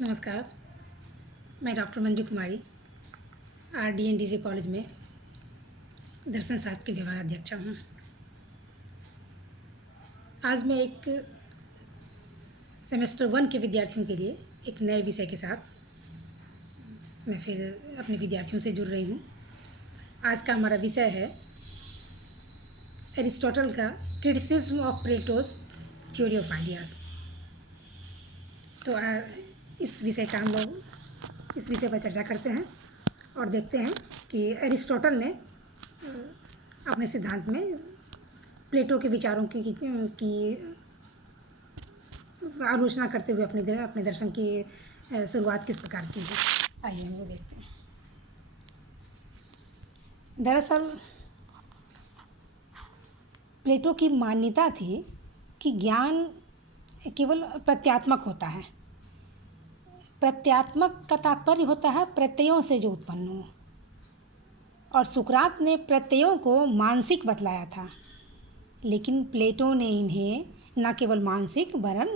नमस्कार, मैं डॉक्टर मंजू कुमारी RDNDJ college में दर्शन शास्त्र के विभागाध्यक्ष हूँ। आज मैं एक सेमेस्टर 1 के विद्यार्थियों के लिए एक नए विषय के साथ मैं फिर अपने विद्यार्थियों से जुड़ रही हूँ। आज का हमारा विषय है एरिस्टोटल का criticism of plateaus theory of ideas. तो इस विषय पर चर्चा करते हैं और देखते हैं कि एरिस्टोटल ने अपने सिद्धांत में प्लेटो के विचारों की आलोचना करते हुए अपने दर्शन की शुरुआत किस प्रकार की है। आइए हम वो देखते हैं। दरअसल प्लेटो की मान्यता थी कि ज्ञान केवल प्रत्यात्मक होता है। प्रत्यात्मक का तात्पर्य होता है प्रत्ययों से जो उत्पन्न हो, और सुकरात ने प्रत्ययों को मानसिक बतलाया था, लेकिन प्लेटो ने इन्हें न केवल मानसिक वरन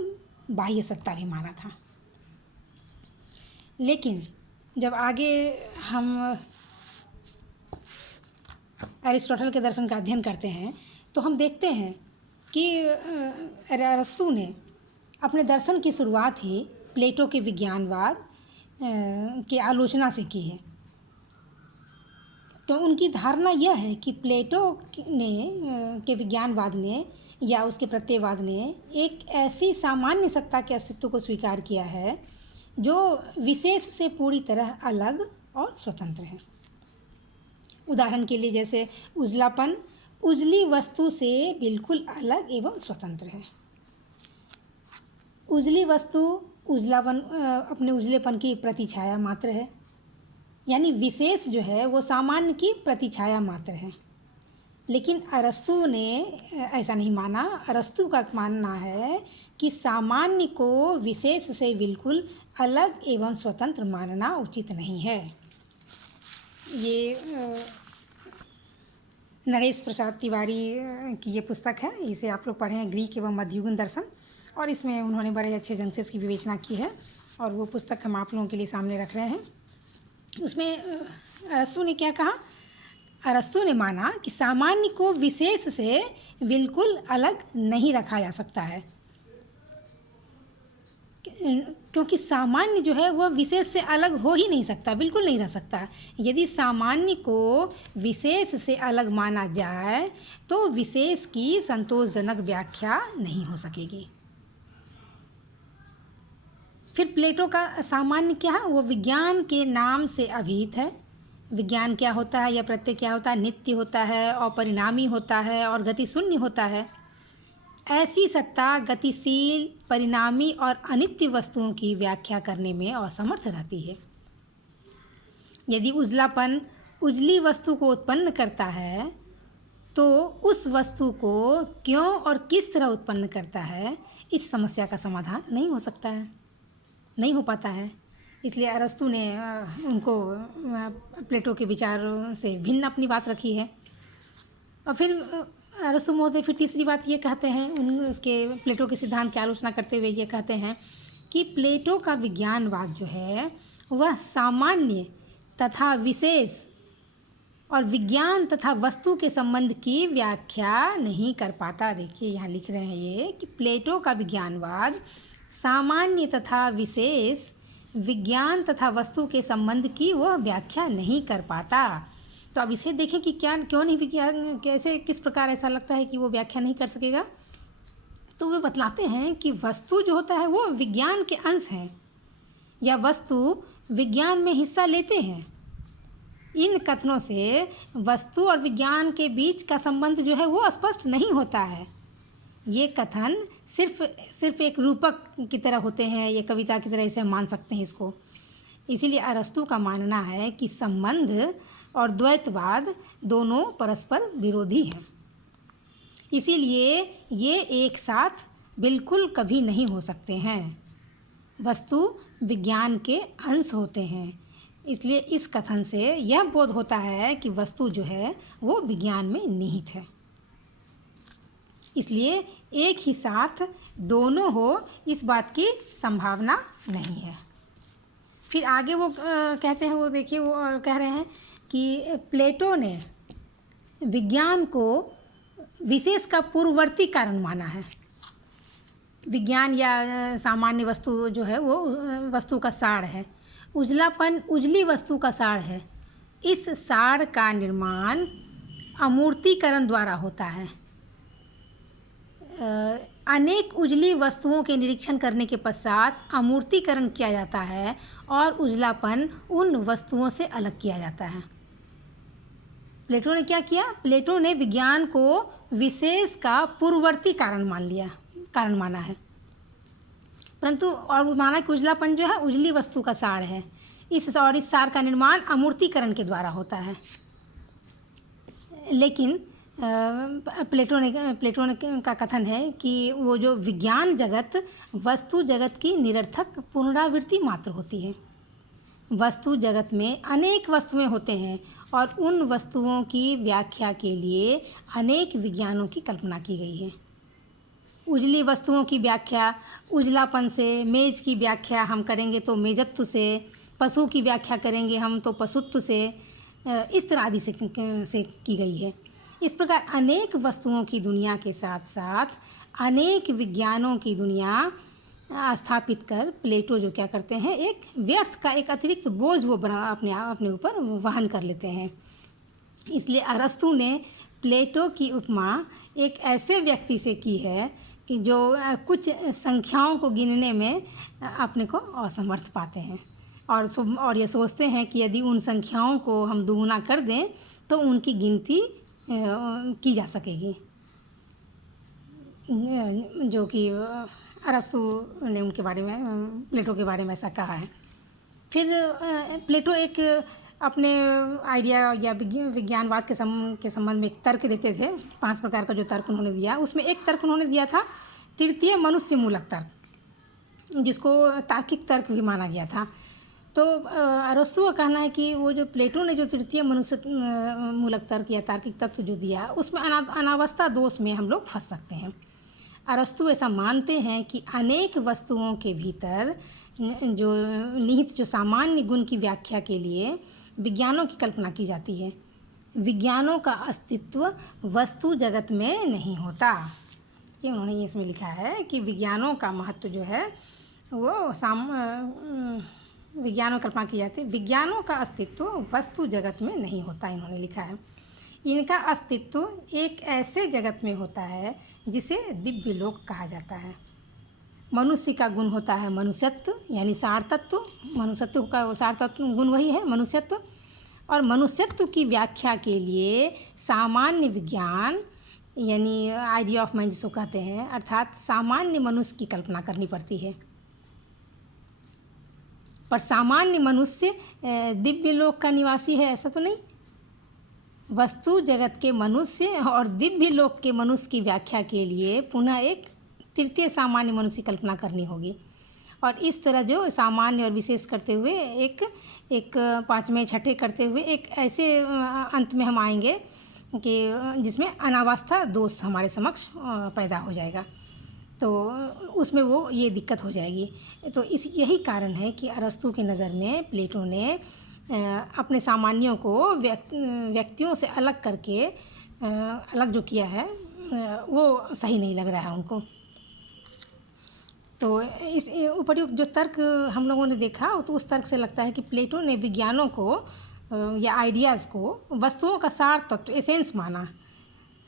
बाह्य सत्ता भी माना था। लेकिन जब आगे हम एरिस्टोटल के दर्शन का अध्ययन करते हैं तो हम देखते हैं कि अरस्तु ने अपने दर्शन की शुरुआत ही प्लेटो के विज्ञानवाद की आलोचना से की है। तो उनकी धारणा यह है कि प्लेटो के विज्ञानवाद ने या उसके प्रत्ययवाद ने एक ऐसी सामान्य सत्ता के अस्तित्व को स्वीकार किया है जो विशेष से पूरी तरह अलग और स्वतंत्र है। उदाहरण के लिए जैसे उजलापन उजली वस्तु से बिल्कुल अलग एवं स्वतंत्र है। उजली वस्तु अपने उजलेपन की प्रतिछाया मात्र है, यानी विशेष जो है वो सामान्य की प्रतिछाया मात्र है। लेकिन अरस्तु ने ऐसा नहीं माना। अरस्तु का मानना है कि सामान्य को विशेष से बिल्कुल अलग एवं स्वतंत्र मानना उचित नहीं है। ये नरेश प्रसाद तिवारी की ये पुस्तक है। इसे आप लोग पढ़ें, ग्रीक एवं मध्ययुगीन दर्शन, और इसमें उन्होंने बड़े अच्छे ढंग से इसकी विवेचना की है और वो पुस्तक हम आप लोगों के लिए सामने रख रहे हैं। उसमें अरस्तु ने क्या कहा? अरस्तु ने माना कि सामान्य को विशेष से बिल्कुल अलग नहीं रखा जा सकता है, क्योंकि सामान्य जो है वह विशेष से अलग हो ही नहीं सकता, बिल्कुल नहीं रह सकता। यदि सामान्य को विशेष से अलग माना जाए तो विशेष की संतोषजनक व्याख्या नहीं हो सकेगी। फिर प्लेटो का सामान्य क्या है? वो विज्ञान के नाम से अभिहित है। विज्ञान क्या होता है या प्रत्यय क्या होता है? नित्य होता है, अपरिणामी होता है और गति शून्य होता है। ऐसी सत्ता गतिशील, परिणामी और अनित्य वस्तुओं की व्याख्या करने में असमर्थ रहती है। यदि उजलापन उजली वस्तु को उत्पन्न करता है तो उस वस्तु को क्यों और किस तरह उत्पन्न करता है, इस समस्या का समाधान नहीं हो सकता है, नहीं हो पाता है। इसलिए अरस्तु ने उनको प्लेटो के विचारों से भिन्न अपनी बात रखी है। और फिर अरस्तु महोदय फिर तीसरी बात ये कहते हैं, उसके प्लेटो के सिद्धांत की आलोचना करते हुए ये कहते हैं कि प्लेटो का विज्ञानवाद जो है वह सामान्य तथा विशेष और विज्ञान तथा वस्तु के संबंध की व्याख्या नहीं कर पाता। देखिए यहाँ लिख रहे हैं ये कि प्लेटो का विज्ञानवाद सामान्य तथा विशेष, विज्ञान तथा वस्तु के संबंध की वह व्याख्या नहीं कर पाता। तो अब इसे देखें कि क्यों नहीं, विज्ञान कैसे, किस प्रकार ऐसा लगता है कि वो व्याख्या नहीं कर सकेगा। तो वे बतलाते हैं कि वस्तु जो होता है वो विज्ञान के अंश हैं या वस्तु विज्ञान में हिस्सा लेते हैं। इन कथनों से वस्तु और विज्ञान के बीच का संबंध जो है वो स्पष्ट नहीं होता है। ये कथन सिर्फ एक रूपक की तरह होते हैं, ये कविता की तरह इसे हम मान सकते हैं इसको। इसीलिए अरस्तु का मानना है कि संबंध और द्वैतवाद दोनों परस्पर विरोधी हैं। इसीलिए ये एक साथ बिल्कुल कभी नहीं हो सकते हैं। वस्तु विज्ञान के अंश होते हैं। इसलिए इस कथन से यह बोध होता है कि वस्तु जो है वो विज्ञान में निहित है। इसलिए एक ही साथ दोनों हो, इस बात की संभावना नहीं है। फिर आगे वो कहते हैं, वो देखिए वो कह रहे हैं कि प्लेटो ने विज्ञान को विशेष का पूर्ववर्ती कारण माना है। विज्ञान या सामान्य वस्तु जो है वो वस्तु का सार है। उजलापन उजली वस्तु का सार है। इस सार का निर्माण अमूर्तीकरण द्वारा होता है। अनेक उजली वस्तुओं के निरीक्षण करने के पश्चात अमूर्तीकरण किया जाता है और उजलापन उन वस्तुओं से अलग किया जाता है। प्लेटो ने क्या किया? प्लेटो ने विज्ञान को विशेष का पूर्ववर्ती कारण माना है, परंतु और माना कि उजलापन जो है उजली वस्तु का सार है। इस सार का निर्माण अमूर्तीकरण के द्वारा होता है। लेकिन प्लेटो ने का कथन है कि वो जो विज्ञान जगत वस्तु जगत की निरर्थक पुनरावृत्ति मात्र होती है। वस्तु जगत में अनेक वस्तुएं होते हैं और उन वस्तुओं की व्याख्या के लिए अनेक विज्ञानों की कल्पना की गई है। उजली वस्तुओं की व्याख्या उजलापन से, मेज की व्याख्या हम करेंगे तो मेजत्व से, पशु की व्याख्या करेंगे हम तो पशुत्व से, इस तरह आदि से की गई है। इस प्रकार अनेक वस्तुओं की दुनिया के साथ साथ अनेक विज्ञानों की दुनिया स्थापित कर प्लेटो जो क्या करते हैं, एक व्यर्थ का एक अतिरिक्त बोझ वो अपने ऊपर वहन कर लेते हैं। इसलिए अरस्तु ने प्लेटो की उपमा एक ऐसे व्यक्ति से की है कि जो कुछ संख्याओं को गिनने में अपने को असमर्थ पाते हैं और ये सोचते हैं कि यदि उन संख्याओं को हम दुगुना कर दें तो उनकी गिनती की जा सकेगी, जो कि अरस्तु ने उनके बारे में, प्लेटो के बारे में ऐसा कहा है। फिर प्लेटो एक अपने आइडिया या विज्ञानवाद के संबंध में एक तर्क देते थे। 5 प्रकार का जो तर्क उन्होंने दिया, उसमें एक तर्क उन्होंने दिया था तृतीय मनुष्य मूलक तर्क, जिसको तार्किक तर्क भी माना गया था। तो अरस्तु का कहना है कि वो जो प्लेटो ने जो तृतीय मनुष्य मूलक तर्क या तार्किक तत्व जो दिया, उसमें अनावस्था दोष में हम लोग फंस सकते हैं। अरस्तु ऐसा मानते हैं कि अनेक वस्तुओं के भीतर जो निहित जो सामान्य गुण की व्याख्या के लिए विज्ञानों की कल्पना की जाती है। विज्ञानों का अस्तित्व वस्तु जगत में नहीं होता। कि उन्होंने इसमें लिखा है कि विज्ञानों का महत्व जो है वो विज्ञानों की कल्पना की जाती है। विज्ञानों का अस्तित्व वस्तु जगत में नहीं होता, इन्होंने लिखा है। इनका अस्तित्व एक ऐसे जगत में होता है जिसे दिव्य लोक कहा जाता है। मनुष्य का गुण होता है मनुष्यत्व, यानी सार तत्व। मनुष्यत्व का सार तत्व गुण वही है मनुष्यत्व। और मनुष्यत्व की व्याख्या के लिए सामान्य विज्ञान यानी आइडिया ऑफ माइंड जिसको कहते हैं, अर्थात सामान्य मनुष्य की कल्पना करनी पड़ती है। पर सामान्य मनुष्य दिव्य लोक का निवासी है ऐसा तो नहीं। वस्तु जगत के मनुष्य और दिव्य लोक के मनुष्य की व्याख्या के लिए पुनः एक तृतीय सामान्य मनुष्य की कल्पना करनी होगी। और इस तरह जो सामान्य और विशेष करते हुए एक पाँचवें छठे करते हुए एक ऐसे अंत में हम आएंगे कि जिसमें अनावस्था दोष हमारे समक्ष पैदा हो जाएगा, तो उसमें वो ये दिक्कत हो जाएगी। तो यही कारण है कि अरस्तु की नज़र में प्लेटो ने अपने सामान्यों को व्यक्तियों से अलग करके अलग जो किया है वो सही नहीं लग रहा है उनको। तो इस उपर्युक्त जो तर्क हम लोगों ने देखा, तो उस तर्क से लगता है कि प्लेटो ने विज्ञानों को या आइडियाज़ को वस्तुओं का सार तत्व एसेंस माना,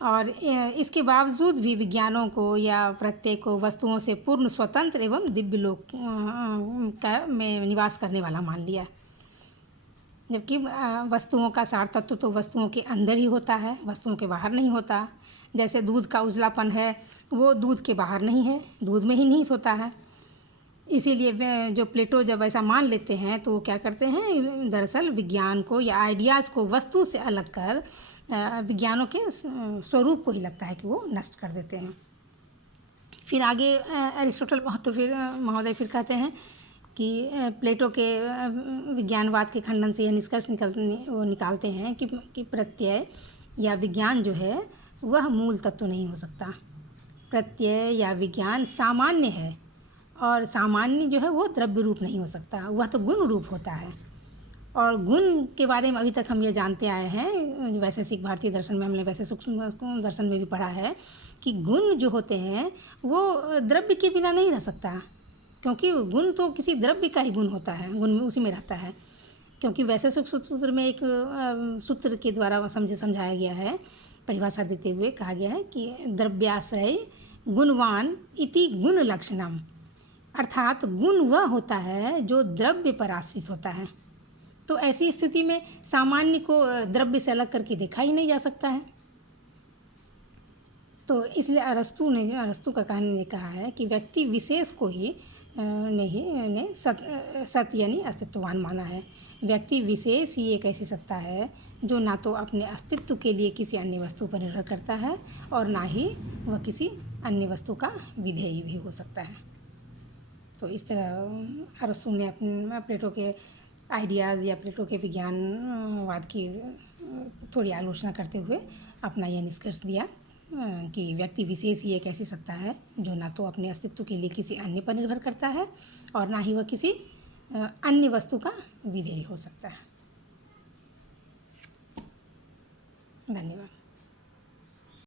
और इसके बावजूद भी विज्ञानों को या प्रत्यय को वस्तुओं से पूर्ण स्वतंत्र एवं दिव्य लोक का में निवास करने वाला मान लिया। जबकि वस्तुओं का सार तत्व तो वस्तुओं के अंदर ही होता है, वस्तुओं के बाहर नहीं होता। जैसे दूध का उजलापन है वो दूध के बाहर नहीं है, दूध में ही निहित होता है। इसीलिए जो प्लेटो जब ऐसा मान लेते हैं तो वो क्या करते हैं, दरअसल विज्ञान को या आइडियाज़ को वस्तु से अलग कर विज्ञानों के स्वरूप को ही लगता है कि वो नष्ट कर देते हैं। फिर आगे अरिस्टोटल महोदय फिर कहते हैं कि प्लेटो के विज्ञानवाद के खंडन से यह निष्कर्ष निकालते हैं कि प्रत्यय या विज्ञान जो है वह मूल तत्व नहीं हो सकता। प्रत्यय या विज्ञान सामान्य है और सामान्य जो है वो द्रव्य रूप नहीं हो सकता, वह तो गुण रूप होता है। और गुण के बारे में अभी तक हम ये जानते आए हैं, वैशेषिक भारतीय दर्शन में हमने वैसे सूक्ष्म दर्शन में भी पढ़ा है कि गुण जो होते हैं वो द्रव्य के बिना नहीं रह सकता, क्योंकि गुण तो किसी द्रव्य का ही गुण होता है, गुण में उसी में रहता है। क्योंकि वैशेषिक सूत्र में एक सूत्र के द्वारा समझाया गया है, परिभाषा देते हुए कहा गया है कि द्रव्याश्रय गुणवान इति गुण लक्षणम, अर्थात गुण वह होता है जो द्रव्य पर आश्रित होता है। तो ऐसी स्थिति में सामान्य को द्रव्य से अलग करके देखा ही नहीं जा सकता है। तो इसलिए अरस्तु का कहना ये कहा है कि व्यक्ति विशेष को ही ने सत्य यानी अस्तित्ववान माना है। व्यक्ति विशेष ही एक ऐसी सत्ता है जो ना तो अपने अस्तित्व के लिए किसी अन्य वस्तु पर निर्भर करता है और ना ही वह किसी अन्य वस्तु का विधेय भी हो सकता है। तो इस तरह अरस्तु ने अपने प्लेटो के आइडियाज़ या प्लेटो के विज्ञानवाद की थोड़ी आलोचना करते हुए अपना यह निष्कर्ष दिया कि व्यक्ति विशेष ही एक ऐसी सत्ता है जो ना तो अपने अस्तित्व के लिए किसी अन्य पर निर्भर करता है और ना ही वह किसी अन्य वस्तु का विधेय हो सकता है। धन्यवाद।